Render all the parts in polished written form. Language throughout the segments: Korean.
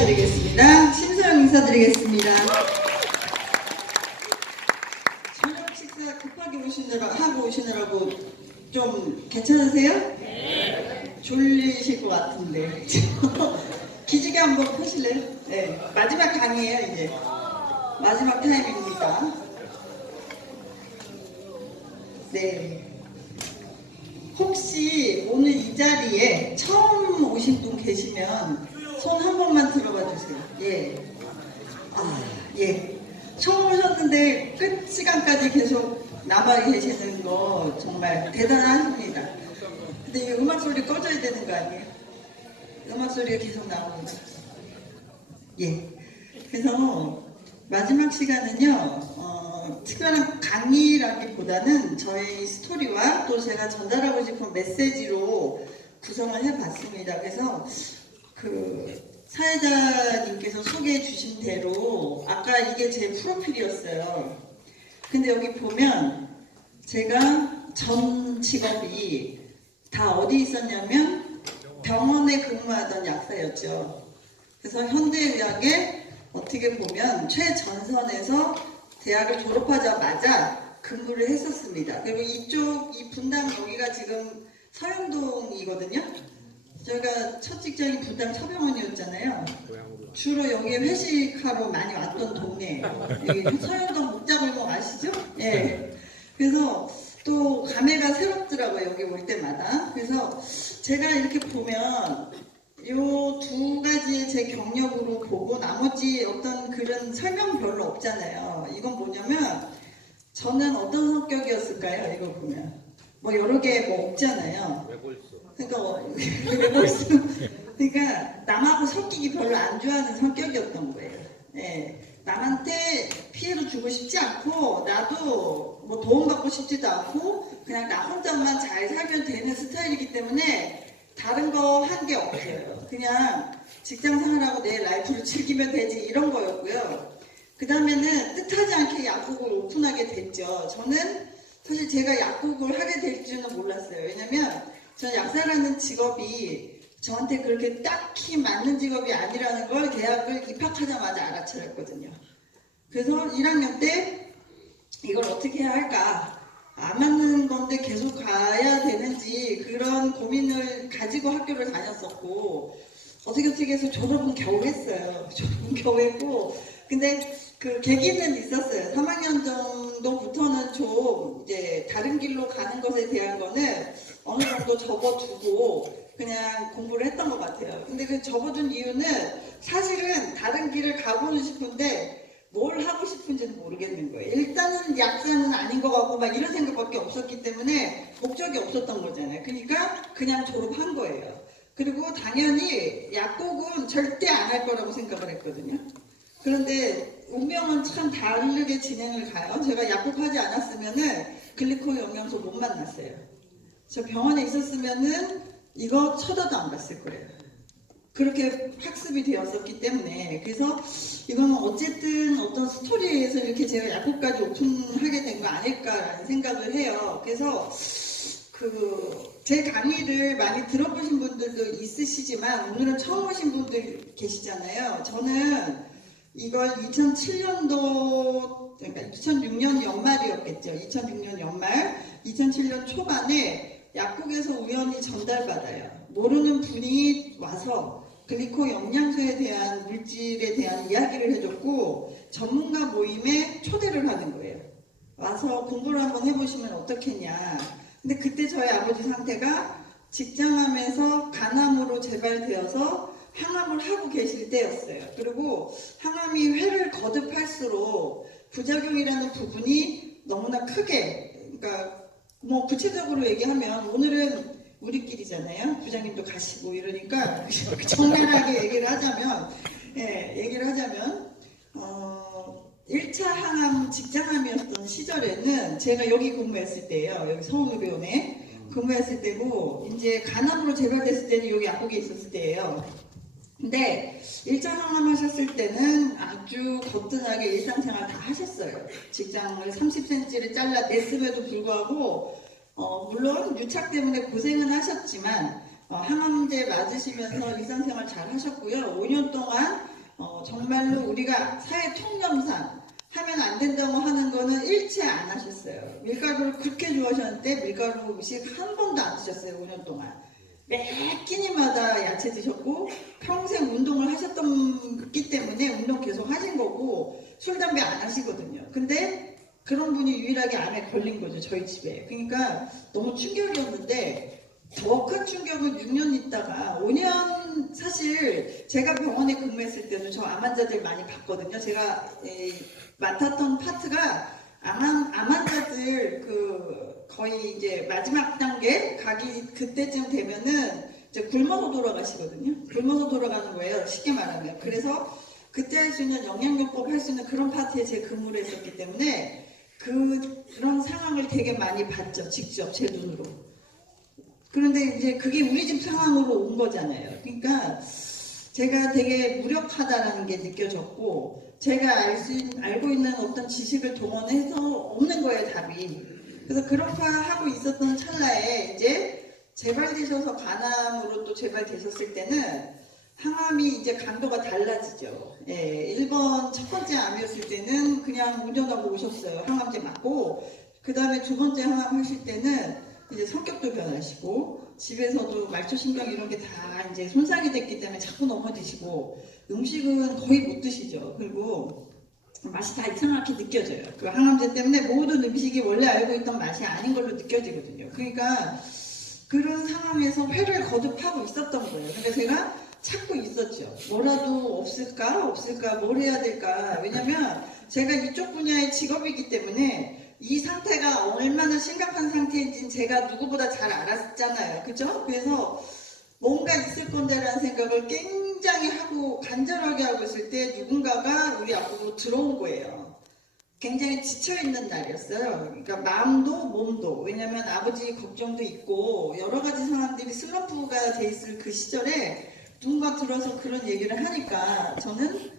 인사드리겠습니다. 심소영 인사드리겠습니다. 저녁 식사 급하게 하고 오시느라고 좀 괜찮으세요? 네. 졸리실 것 같은데. 기지개 한번 펴실래요? 네. 마지막 강의예요, 이제. 마지막 타임입니다. 네. 혹시 오늘 이 자리에 처음 오신 분 계시면 손 한 번만 들어봐 주세요. 예. 예. 처음 오셨는데 끝 시간까지 계속 남아 계시는 거 정말 대단하십니다. 근데 이 음악 소리 꺼져야 되는 거 아니에요? 음악 소리가 계속 나옵니다. 예. 그래서 마지막 시간은요, 특별한 강의라기보다는 저희 스토리와 또 제가 전달하고 싶은 메시지로 구성을 해봤습니다. 그래서 사회자님께서 소개해 주신 대로 아까 이게 제 프로필이었어요. 근데 여기 보면 제가 전 직업이 다 어디 있었냐면 병원에 근무하던 약사였죠. 그래서 현대의학의 어떻게 보면 최전선에서 대학을 졸업하자마자 근무를 했었습니다. 그리고 이 분당 여기가 지금 서영동이거든요. 저희가 첫 직장이 분당 서병원이었잖아요. 주로 여기에 회식하러 많이 왔던 동네예요. 여기 서영동 목자골목 아시죠? 예. 그래서 또 감회가 새롭더라고요. 여기 올 때마다. 그래서 제가 이렇게 보면 요 두 가지의 제 경력으로 보고 나머지 어떤 그런 설명 별로 없잖아요. 이건 뭐냐면 저는 어떤 성격이었을까요? 이거 보면 뭐 여러 개 뭐 없잖아요. 그러니까 남하고 섞이기 별로 안 좋아하는 성격이었던 거예요. 네. 남한테 피해를 주고 싶지 않고 나도 뭐 도움받고 싶지도 않고 그냥 나 혼자만 잘 살면 되는 스타일이기 때문에 다른 거 한 게 없어요. 그냥 직장 생활하고 내 라이프를 즐기면 되지 이런 거였고요. 그 다음에는 뜻하지 않게 약국을 오픈하게 됐죠. 저는 사실 제가 약국을 하게 될 줄은 몰랐어요. 왜냐면 저는 약사라는 직업이 저한테 그렇게 딱히 맞는 직업이 아니라는 걸 대학을 입학하자마자 알아차렸거든요. 그래서 1학년 때 이걸 어떻게 해야 할까? 안 맞는 건데 계속 가야 되는지 그런 고민을 가지고 학교를 다녔었고 어떻게 해서 졸업은 겨우 했어요. 졸업은 겨우 했고 근데 그 계기는 있었어요. 3학년 정도부터는 좀 이제 다른 길로 가는 것에 대한 거는 어느 정도 접어두고 그냥 공부를 했던 것 같아요. 근데 그 접어둔 이유는 사실은 다른 길을 가고는 싶은데 뭘 하고 싶은지는 모르겠는 거예요. 일단은 약사는 아닌 것 같고 막 이런 생각밖에 없었기 때문에 목적이 없었던 거잖아요. 그러니까 그냥 졸업한 거예요. 그리고 당연히 약국은 절대 안 할 거라고 생각을 했거든요. 그런데 운명은 참 다르게 진행을 가요. 제가 약국하지 않았으면은 글리코 영양소 못 만났어요. 저 병원에 있었으면은 이거 쳐다도 안 봤을 거예요. 그렇게 학습이 되었었기 때문에 그래서 이거는 어쨌든 어떤 스토리에서 이렇게 제가 약국까지 오픈하게 된 거 아닐까라는 생각을 해요. 그래서 제 강의를 많이 들어보신 분들도 있으시지만 오늘은 처음 오신 분들 계시잖아요. 저는 이걸 2007년도 그러니까 2006년 연말이었겠죠. 2006년 연말, 2007년 초반에 약국에서 우연히 전달받아요. 모르는 분이 와서 글리코 영양소에 대한 물질에 대한 이야기를 해줬고 전문가 모임에 초대를 하는 거예요. 와서 공부를 한번 해보시면 어떻겠냐. 근데 그때 저희 아버지 상태가 직장암에서 간암으로 재발되어서 항암을 하고 계실 때였어요. 그리고 항암이 회를 거듭할수록 부작용이라는 부분이 너무나 크게, 그러니까 뭐 구체적으로 얘기하면 오늘은 우리끼리잖아요. 부장님도 가시고 이러니까 정연하게 얘기를 하자면 1차 항암 직장암이었던 시절에는 제가 여기 근무했을 때예요. 여기 서울의료원에 근무했을 때고 이제 간암으로 재발됐을 때는 여기 약국에 있었을 때예요. 근데 1차 항암 하셨을 때는 아주 거뜬하게 일상생활 다 하셨어요. 직장을 30cm를 잘라냈음에도 불구하고 물론 유착 때문에 고생은 하셨지만 항암제 맞으시면서 일상생활 잘 하셨고요. 5년 동안 정말로 우리가 사회 통념상 하면 안 된다고 하는 거는 일체 안 하셨어요. 밀가루를 그렇게 좋아하셨는데 밀가루 음식 한 번도 안 드셨어요. 5년 동안. 매 끼니마다 야채 드셨고 평생 운동을 하셨기 때문에 운동 계속 하신 거고 술, 담배 안 하시거든요. 근데 그런 분이 유일하게 암에 걸린 거죠. 저희 집에. 그러니까 너무 충격이었는데 더 큰 충격은 6년 있다가 5년 사실 제가 병원에 근무했을 때도 저 암 환자들 많이 봤거든요. 제가 맡았던 파트가 암 환자들 거의 이제 마지막 단계 가기 그때쯤 되면은 이제 굶어서 돌아가시거든요. 굶어서 돌아가는 거예요. 쉽게 말하면. 그래서 그때 할 수 있는 영양요법 할 수 있는 그런 파트에 제 근무를 했었기 때문에 그런 상황을 되게 많이 봤죠. 직접 제 눈으로. 그런데 이제 그게 우리 집 상황으로 온 거잖아요. 그러니까 제가 되게 무력하다라는 게 느껴졌고 제가 알고 있는 어떤 지식을 동원해서 없는 거예요, 답이. 그래서 그렇게 하고 있었던 찰나에 이제 재발되셔서 간암으로 또 재발되셨을 때는 항암이 이제 강도가 달라지죠. 예, 1번 첫 번째 암이었을 때는 그냥 운전하고 오셨어요. 항암제 맞고. 그 다음에 두 번째 항암 하실 때는 이제 성격도 변하시고 집에서도 말초신경 이런 게 다 이제 손상이 됐기 때문에 자꾸 넘어지시고 음식은 거의 못 드시죠. 그리고 맛이 다 이상하게 느껴져요. 그 항암제 때문에 모든 음식이 원래 알고 있던 맛이 아닌 걸로 느껴지거든요. 그러니까 그런 상황에서 회를 거듭하고 있었던 거예요. 그러니까 제가 찾고 있었죠. 뭐라도 없을까? 뭘 해야 될까? 왜냐면 제가 이쪽 분야의 직업이기 때문에 이 상태가 얼마나 심각한 상태인지는 제가 누구보다 잘 알았잖아요. 그죠? 그래서 뭔가 있을 건데라는 생각을 굉장히 하고 간절하게 하고 있을 때 누군가가 우리 앞으로 들어온 거예요. 굉장히 지쳐있는 날이었어요. 그러니까 마음도 몸도. 왜냐면 아버지 걱정도 있고 여러 가지 상황들이 슬럼프가 돼 있을 그 시절에 누군가 들어서 그런 얘기를 하니까 저는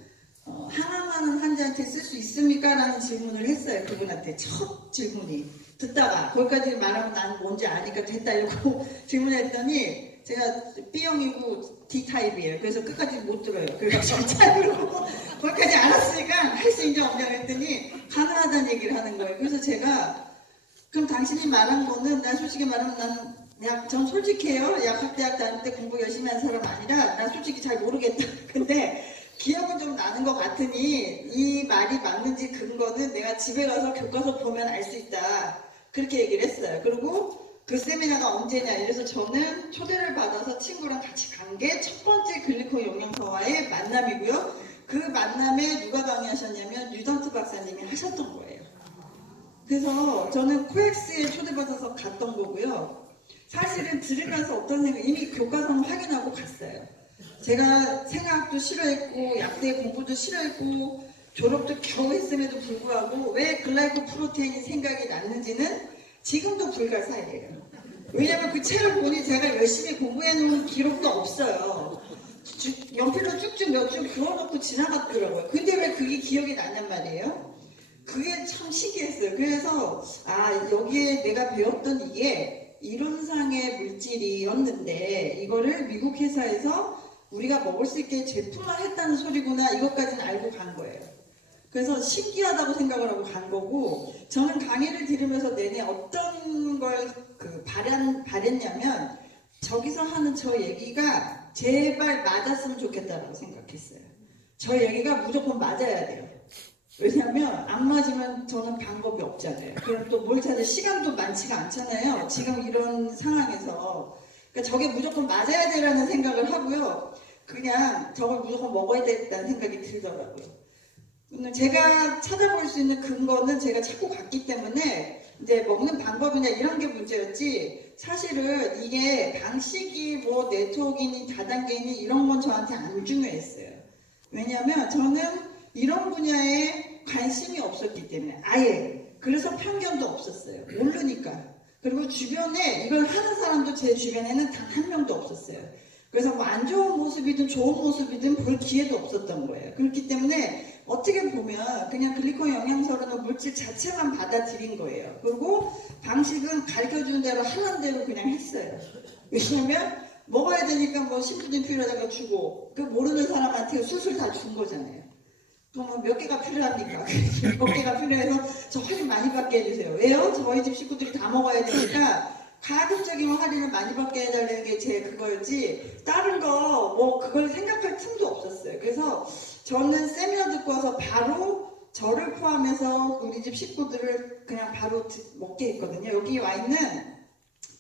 항암하는 환자한테 쓸 수 있습니까? 라는 질문을 했어요. 그분한테 첫 질문이. 듣다가 거기까지 말하면 난 뭔지 아니까 됐다 이러고 질문했더니 제가 B형이고 D타입이에요. 그래서 끝까지 못 들어요. 그래서 진짜 그러고 거기까지 알았으니까 할 수 있냐 없냐 했더니 가능하다는 얘기를 하는 거예요. 그래서 제가 그럼 당신이 말한 거는 난 솔직히 말하면 전 솔직해요. 약학대학 다닐 때 공부 열심히 한 사람 아니라 난 솔직히 잘 모르겠다. 근데 기억은 좀 나는 것 같으니 이 말이 맞는지 근거는 내가 집에 가서 교과서 보면 알 수 있다. 그렇게 얘기를 했어요. 그리고 그 세미나가 언제냐 이래서 저는 초대를 받아서 친구랑 같이 간 게 첫 번째 글리코 영양소와의 만남이고요. 그 만남에 누가 강의하셨냐면 뉴던트 박사님이 하셨던 거예요. 그래서 저는 코엑스에 초대받아서 갔던 거고요. 사실은 들으면서 어떤 생각, 이미 교과서는 확인하고 갔어요. 제가 생각도 싫어했고 약대 공부도 싫어했고 졸업도 겨우 했음에도 불구하고 왜 글라이코 프로테인이 생각이 났는지는 지금도 불가사의예요. 왜냐면 그 책을 보니 제가 열심히 공부해놓은 기록도 없어요. 연필로 쭉쭉 몇 줄 그어놓고 지나갔더라고요. 근데 왜 그게 기억이 나냔 말이에요. 그게 참 신기했어요. 그래서 여기에 내가 배웠던 이게 이론상의 물질이었는데 이거를 미국 회사에서 우리가 먹을 수 있게 제품화했다는 소리구나 이것까지는 알고 간 거예요. 그래서 신기하다고 생각을 하고 간 거고 저는 강의를 들으면서 내내 어떤 걸 바랬냐면 저기서 하는 저 얘기가 제발 맞았으면 좋겠다라고 생각했어요. 저 얘기가 무조건 맞아야 돼요. 왜냐하면 안 맞으면 저는 방법이 없잖아요. 그럼 또 뭘 찾을 시간도 많지가 않잖아요. 지금 이런 상황에서. 그러니까 저게 무조건 맞아야 되라는 생각을 하고요. 그냥 저걸 무조건 먹어야 되겠다는 생각이 들더라고요. 제가 찾아볼 수 있는 근거는 제가 찾고 갔기 때문에 이제 먹는 방법이나 이런 게 문제였지 사실은 이게 방식이 뭐 네트워크이니 다단계이니 이런 건 저한테 안 중요했어요. 왜냐하면 저는 이런 분야에 관심이 없었기 때문에 아예 그래서 편견도 없었어요. 모르니까. 그리고 주변에 이걸 하는 사람도 제 주변에는 단 한 명도 없었어요. 그래서 뭐 안 좋은 모습이든 좋은 모습이든 볼 기회도 없었던 거예요. 그렇기 때문에 어떻게 보면 그냥 글리코 영양소라는 물질 자체만 받아들인 거예요. 그리고 방식은 가르쳐주는 대로 하는 대로 그냥 했어요. 왜냐면 먹어야 되니까 뭐 신부님 필요하다가 주고 그 모르는 사람한테 수술 다 준 거잖아요. 그럼 뭐 몇 개가 필요합니까? 몇 개가 필요해서 저 할인 많이 받게 해주세요. 왜요? 저희 집 식구들이 다 먹어야 되니까 가급적이면 할인을 많이 받게 해달라는 게 제 그거였지 다른 거 뭐 그걸 생각할 틈도 없었어요. 그래서 저는 세미나 듣고 와서 바로 저를 포함해서 우리 집 식구들을 그냥 바로 먹게 했거든요. 여기 와 있는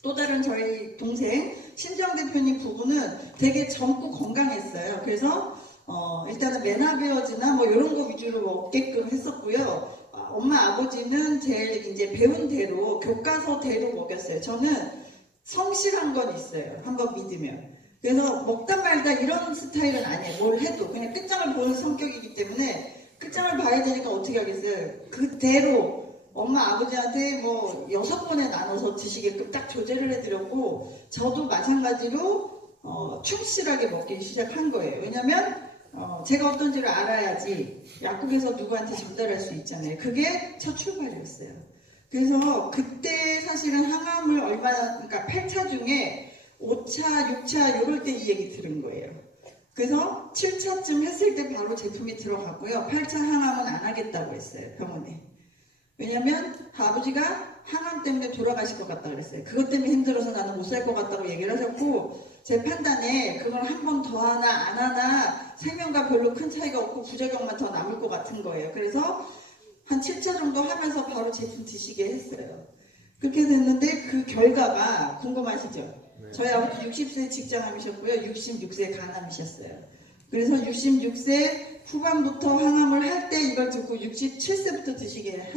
또 다른 저희 동생 신정 대표님 부부는 되게 젊고 건강했어요. 그래서 일단은 메나베어즈나 뭐 이런 거 위주로 먹게끔 했었고요. 엄마 아버지는 제일 이제 배운 대로 교과서대로 먹였어요. 저는 성실한 건 있어요. 한번 믿으면. 그래서 먹다 말다 이런 스타일은 아니에요. 뭘 해도 그냥 끝장을 보는 성격이기 때문에 끝장을 봐야 되니까 어떻게 하겠어요. 그대로 엄마 아버지한테 뭐 6번에 나눠서 드시게끔 딱 조제를 해드렸고 저도 마찬가지로 충실하게 먹기 시작한 거예요. 왜냐면 제가 어떤지를 알아야지 약국에서 누구한테 전달할 수 있잖아요. 그게 첫 출발이었어요. 그래서 그때 사실은 항암을 그러니까 8차 중에 5차, 6차 이럴 때 이 얘기 들은 거예요. 그래서 7차쯤 했을 때 바로 제품이 들어갔고요. 8차 항암은 안 하겠다고 했어요. 병원에. 왜냐면 아버지가 항암 때문에 돌아가실 것 같다 그랬어요. 그것 때문에 힘들어서 나는 못 살 것 같다고 얘기를 하셨고 제 판단에 그걸 한 번 더 하나 안 하나 생명과 별로 큰 차이가 없고 부작용만 더 남을 것 같은 거예요. 그래서 한 7차 정도 하면서 바로 제품 드시게 했어요. 그렇게 됐는데 그 결과가 궁금하시죠? 네. 저희 아버지 60세 직장암이셨고요. 66세 간암이셨어요. 그래서 66세 후반부터 항암을 할 때 이걸 듣고 67세부터 드시게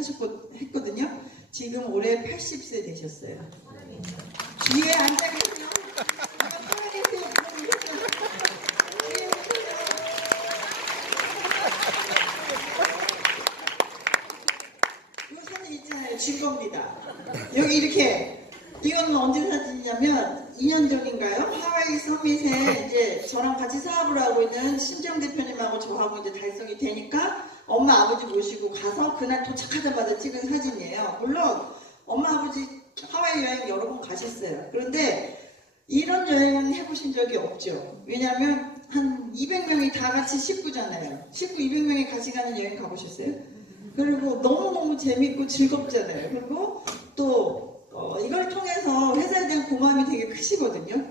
했거든요. 지금 올해 80세 되셨어요. 뒤에 앉아 계세요. 이 사진 있잖아요. 증거입니다. 여기 이렇게 이건 언제 사진이냐면 2년 전인가요? 하와이 서밋에 이제 저랑 같이 사업을 하고 있는 신정 대표님하고 저하고 이제 달성이 되니까 엄마 아버지 모시고 가서 그날 도착하자마자 찍은 사진이에요. 물론 엄마 아버지 하와이 여행 여러 번 가셨어요. 그런데 이런 여행은 해보신 적이 없죠. 왜냐하면 한 200명이 다 같이 식구잖아요. 식구 200명이 같이 가는 여행 가보셨어요? 그리고 너무너무 재밌고 즐겁잖아요. 그리고 또 이걸 통해서 회사에 대한 고마움이 되게 크시거든요.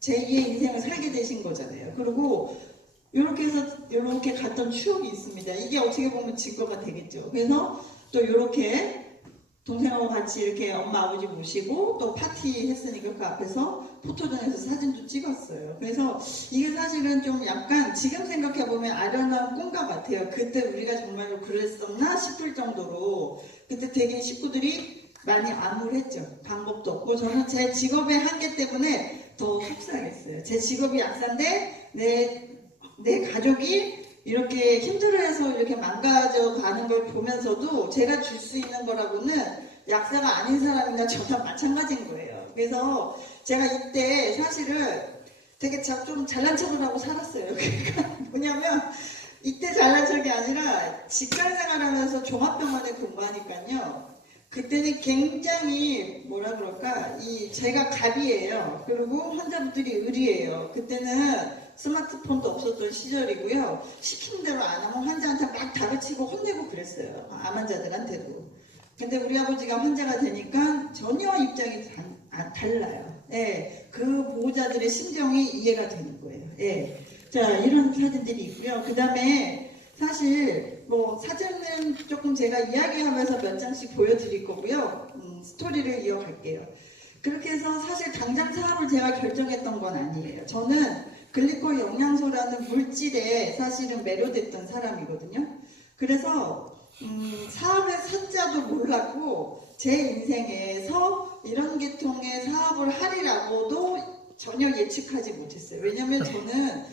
제2의 인생을 살게 되신 거잖아요. 그리고 이렇게 해서 이렇게 갔던 추억이 있습니다. 이게 어떻게 보면 증거가 되겠죠. 그래서 또 이렇게 동생하고 같이 이렇게 엄마 아버지 모시고 또 파티 했으니까 그 앞에서 포토존에서 사진도 찍었어요. 그래서 이게 사실은 좀 약간 지금 생각해보면 아련한 꿈과 같아요. 그때 우리가 정말로 그랬었나 싶을 정도로 그때 되게 식구들이 많이 암울했죠. 방법도 없고 저는 제 직업의 한계 때문에 더 속상했어요. 제 직업이 약사인데 내 가족이 이렇게 힘들어해서 이렇게 망가져 가는 걸 보면서도 제가 줄 수 있는 거라고는 약사가 아닌 사람이나 저나 마찬가지인 거예요. 그래서 제가 이때 사실은 되게 좀 잘난 척을 하고 살았어요. 그러니까 뭐냐면 이때 잘난 척이 아니라 직장 생활하면서 종합병원에 근무하니까요. 그때는 굉장히 뭐라 그럴까 제가 갑이에요. 그리고 환자분들이 의리예요. 그때는 스마트폰도 없었던 시절이고요. 시키는 대로 안 하면 환자한테 막 다그치고 혼내고 그랬어요. 암 환자들한테도. 근데 우리 아버지가 환자가 되니까 전혀 입장이 달라요. 예, 그 보호자들의 심정이 이해가 되는 거예요. 예. 자, 이런 사진들이 있고요. 그 다음에 사실 뭐 사진은 조금 제가 이야기하면서 몇 장씩 보여드릴 거고요. 스토리를 이어갈게요. 그렇게 해서 사실 당장 사업을 제가 결정했던 건 아니에요. 저는 글리콜 영양소라는 물질에 사실은 매료됐던 사람이거든요. 그래서 사업의 산자도 몰랐고 제 인생에서 이런 계통의 사업을 하리라고도 전혀 예측하지 못했어요. 왜냐면 저는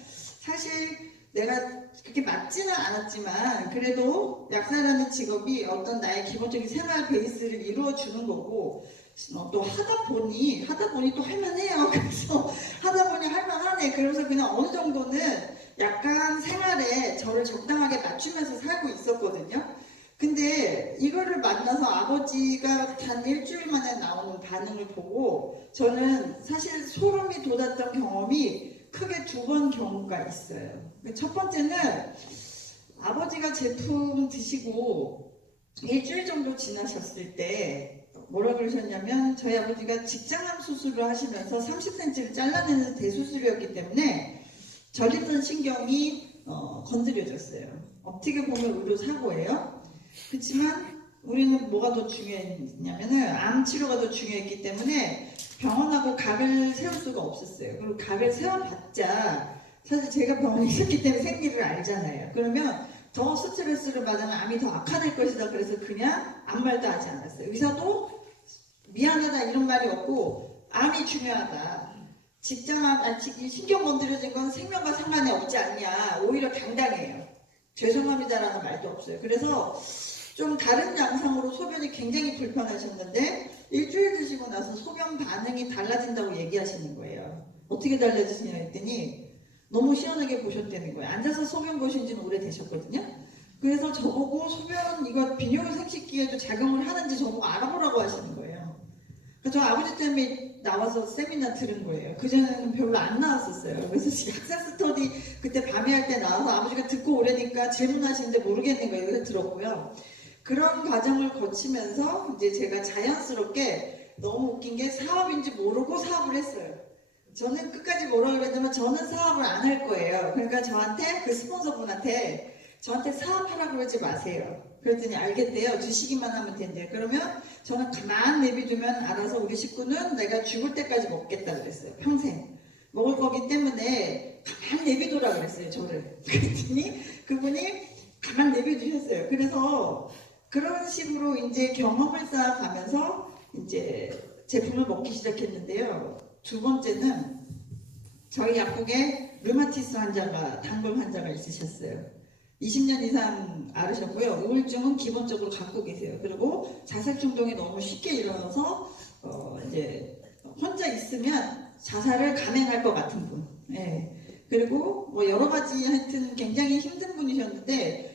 사실 내가 그렇게 맞지는 않았지만 그래도 약사라는 직업이 어떤 나의 기본적인 생활 베이스를 이루어주는 거고 또 하다 보니 또 할만해요. 그래서 하다 보니 할만하네. 그러면서 그냥 어느 정도는 약간 생활에 저를 적당하게 맞추면서 살고 있었거든요. 근데 이거를 만나서 아버지가 단 일주일 만에 나오는 반응을 보고 저는 사실 소름이 돋았던 경험이 크게 두 번 경우가 있어요. 첫 번째는 아버지가 제품 드시고 일주일 정도 지나셨을 때 뭐라 그러셨냐면 저희 아버지가 직장암 수술을 하시면서 30cm를 잘라내는 대수술이었기 때문에 전립선 신경이 건드려졌어요. 어떻게 보면 의료 사고예요. 그렇지만 우리는 뭐가 더 중요했냐면은 암 치료가 더 중요했기 때문에 병원하고 각을 세울 수가 없었어요. 그리고 각을 세워봤자 사실 제가 병원에 있었기 때문에 생리를 알잖아요. 그러면 더 스트레스를 받으면 암이 더 악화될 것이다. 그래서 그냥 아무 말도 하지 않았어요. 의사도 미안하다 이런 말이 없고 암이 중요하다. 직장암, 신경 건드려진 건 생명과 상관이 없지 않냐. 오히려 당당해요. 죄송합니다라는 말도 없어요. 그래서 좀 다른 양상으로 소변이 굉장히 불편하셨는데 일주일 드시고 나서 소변 반응이 달라진다고 얘기하시는 거예요. 어떻게 달라지시냐 했더니 너무 시원하게 보셨다는 거예요. 앉아서 소변 보신 지는 오래되셨거든요. 그래서 저보고 소변 이거 비뇨기 생식기에도 작용을 하는지 저보고 알아보라고 하시는 거예요. 그래서 저 아버지 때문에 나와서 세미나 들은 거예요. 그전에는 별로 안 나왔었어요. 그래서 학사 스터디 그때 밤에 할 때 나와서 아버지가 듣고 오래니까 질문하시는데 모르겠는 거예요. 그래서 들었고요. 그런 과정을 거치면서 이제 제가 자연스럽게 너무 웃긴 게 사업인지 모르고 사업을 했어요. 저는 끝까지 뭐라고 그랬냐면 저는 사업을 안 할 거예요. 그러니까 저한테 그 스폰서분한테 저한테 사업하라고 그러지 마세요. 그랬더니 알겠대요. 주시기만 하면 된대요. 그러면 저는 가만 내비두면 알아서 우리 식구는 내가 죽을 때까지 먹겠다 그랬어요. 평생 먹을 거기 때문에 가만 내비두라 그랬어요. 저를. 그랬더니 그분이 가만 내비두셨어요. 그래서 그런 식으로 이제 경험을 쌓아가면서 이제 제품을 먹기 시작했는데요. 두 번째는 저희 약국에 류마티스 환자가, 단골 환자가 있으셨어요. 20년 이상 앓으셨고요. 우울증은 기본적으로 갖고 계세요. 그리고 자살 충동이 너무 쉽게 일어나서 이제 혼자 있으면 자살을 감행할 것 같은 분. 예. 그리고 뭐 여러 가지 하여튼 굉장히 힘든 분이셨는데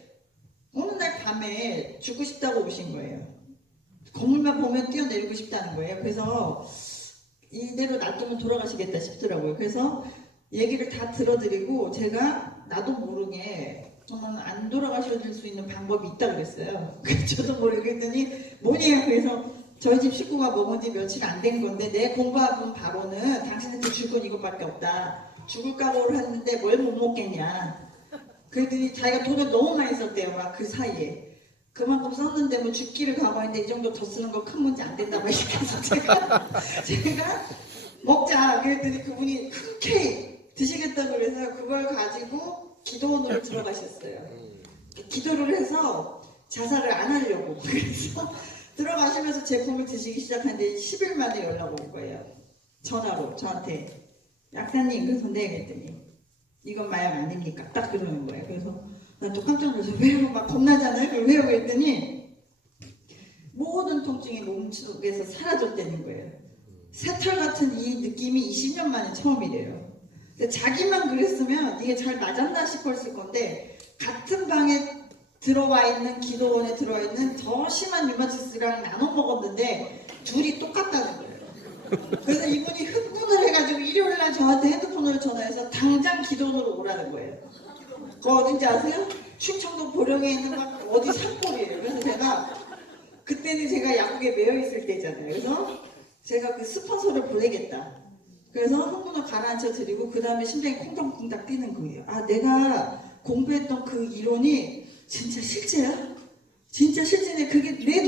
어느 날 밤에 죽고 싶다고 오신 거예요. 건물만 보면 뛰어내리고 싶다는 거예요. 그래서 이대로 놔두면 돌아가시겠다 싶더라고요. 그래서 얘기를 다 들어드리고 제가 나도 모르게 저는 안 돌아가셔줄 수 있는 방법이 있다고 그랬어요. 저도 모르겠더니 뭐냐 그래서 저희 집 식구가 먹은 지 며칠 안 된 건데 내 공부해본 바로는 당신한테 줄 건 이것밖에 없다. 죽을 각오를 했는데 뭘 못 먹겠냐. 그랬더니 자기가 돈을 너무 많이 썼대요. 막 그 사이에. 그만큼 썼는데 뭐 죽기를 각오했는데 이 정도 더 쓰는 거 큰 문제 안 된다고 해서 제가 먹자 그랬더니 그분이 흔쾌히 드시겠다고 그래서 그걸 가지고 기도원으로 들어가셨어요. 기도를 해서 자살을 안 하려고. 그래서 들어가시면서 제품을 드시기 시작하는데 10일 만에 연락 온 거예요. 전화로 저한테. 약사님 그래서 네 그랬더니 이건 마약 아닙니까? 딱 그러는 거예요. 그래서 난 또 깜짝 놀라서 왜요? 막 겁나잖아요. 그걸 왜요? 그랬더니 모든 통증이 몸속에서 사라졌다는 거예요. 새털 같은 이 느낌이 20년 만에 처음이래요. 자기만 그랬으면 이게 잘 맞았나 싶었을 건데 같은 방에 들어와 있는 기도원에 들어와 있는 더 심한 류마티스랑 나눠 먹었는데 둘이 똑같다는 거예요. 그래서 이분이 흥분을 해가지고 일요일날 저한테 핸드폰으로 전화해서 당장 기도원으로 오라는 거예요. 그거 어딘지 아세요? 충청도 보령에 있는 막 어디 산골이에요. 그래서 그때는 제가 약국에 매여 있을 때잖아요. 그래서 제가 그 스폰서를 보내겠다. 그래서 흥분을 가라앉혀 드리고 그 다음에 심장이 콩닥콩닥 뛰는 거예요. 아 내가 공부했던 그 이론이 진짜 실제야? 진짜 실제네. 그게 내 눈.